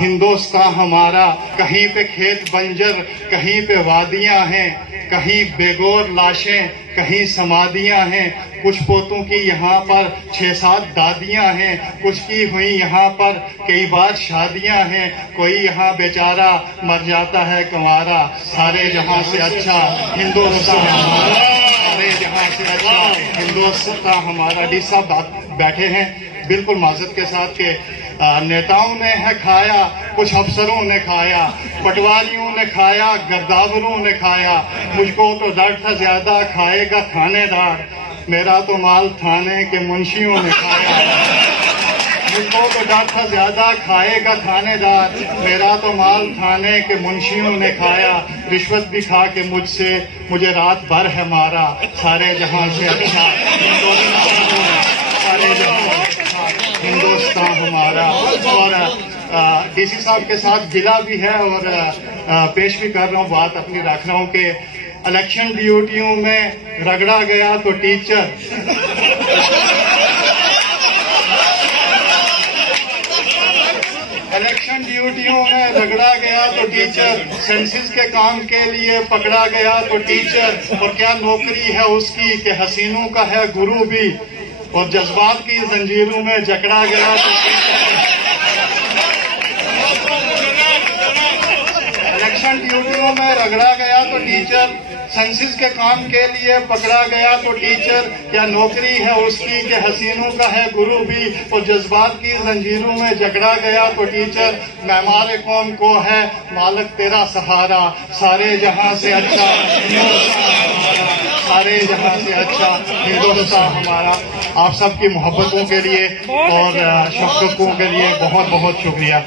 हिंदुस्तान हमारा, कहीं पे खेत बंजर, कहीं पे वादियां हैं, कहीं बेगौर लाशें, कहीं समाधियां हैं। कुछ पोतों की यहाँ पर 6-7 दादियां हैं, कुछ की हुई यहाँ पर कई बार शादियां हैं। कोई यहाँ बेचारा मर जाता है कंवारा। सारे जहां से अच्छा हिंदुस्तान हमारा, सारे जहां से अच्छा हिंदुस्तान हमारा। डी साहब बैठे हैं बिल्कुल माजरत के साथ के नेताओं ने है खाया, कुछ अफसरों ने खाया, पटवारियों ने खाया, गर्दावरों ने खाया। मुझको तो डर था ज्यादा खाएगा थानेदार, मेरा तो माल थाने के मुंशियों ने खाया। मुझको तो डर था ज्यादा खाएगा थानेदार, मेरा तो माल थाने के मुंशियों ने खाया। रिश्वत भी खा के मुझे रात भर है मारा। सारे जहां से अच्छा सारे जहां हिंदुस्तान हमारा। और डीसी साहब के साथ गिला भी है और पेश भी कर रहा हूँ, बात अपनी रख रहा हूँ कि इलेक्शन ड्यूटियों में रगड़ा गया तो टीचर, इलेक्शन ड्यूटियों में रगड़ा गया तो टीचर, सेंसिस के काम के लिए पकड़ा गया तो टीचर। और क्या नौकरी है उसकी कि हसीनों का है गुरु भी, और जज्बात की जंजीरों में जकड़ा गया तो इलेक्शन ड्यूटियों में रगड़ा गया तो टीचर, सेंसिस के काम के लिए पकड़ा गया तो टीचर। क्या नौकरी है उसकी कि हसीनों का है गुरु भी, और जज्बात की जंजीरों में जकड़ा गया तो टीचर। मेहमार कौम को है मालिक तेरा सहारा, सारे जहां से अच्छा सारे जहां से अच्छा हिंदुस्तान हमारा। आप सबकी मोहब्बतों के लिए और शफ़क़तों के लिए बहुत बहुत शुक्रिया।